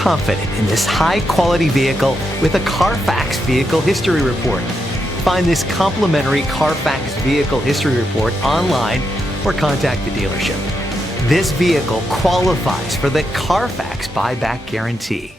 confident in this high-quality vehicle with a Carfax Vehicle History Report. Find this complimentary Carfax Vehicle History Report online or contact the dealership. This vehicle qualifies for the Carfax Buyback Guarantee.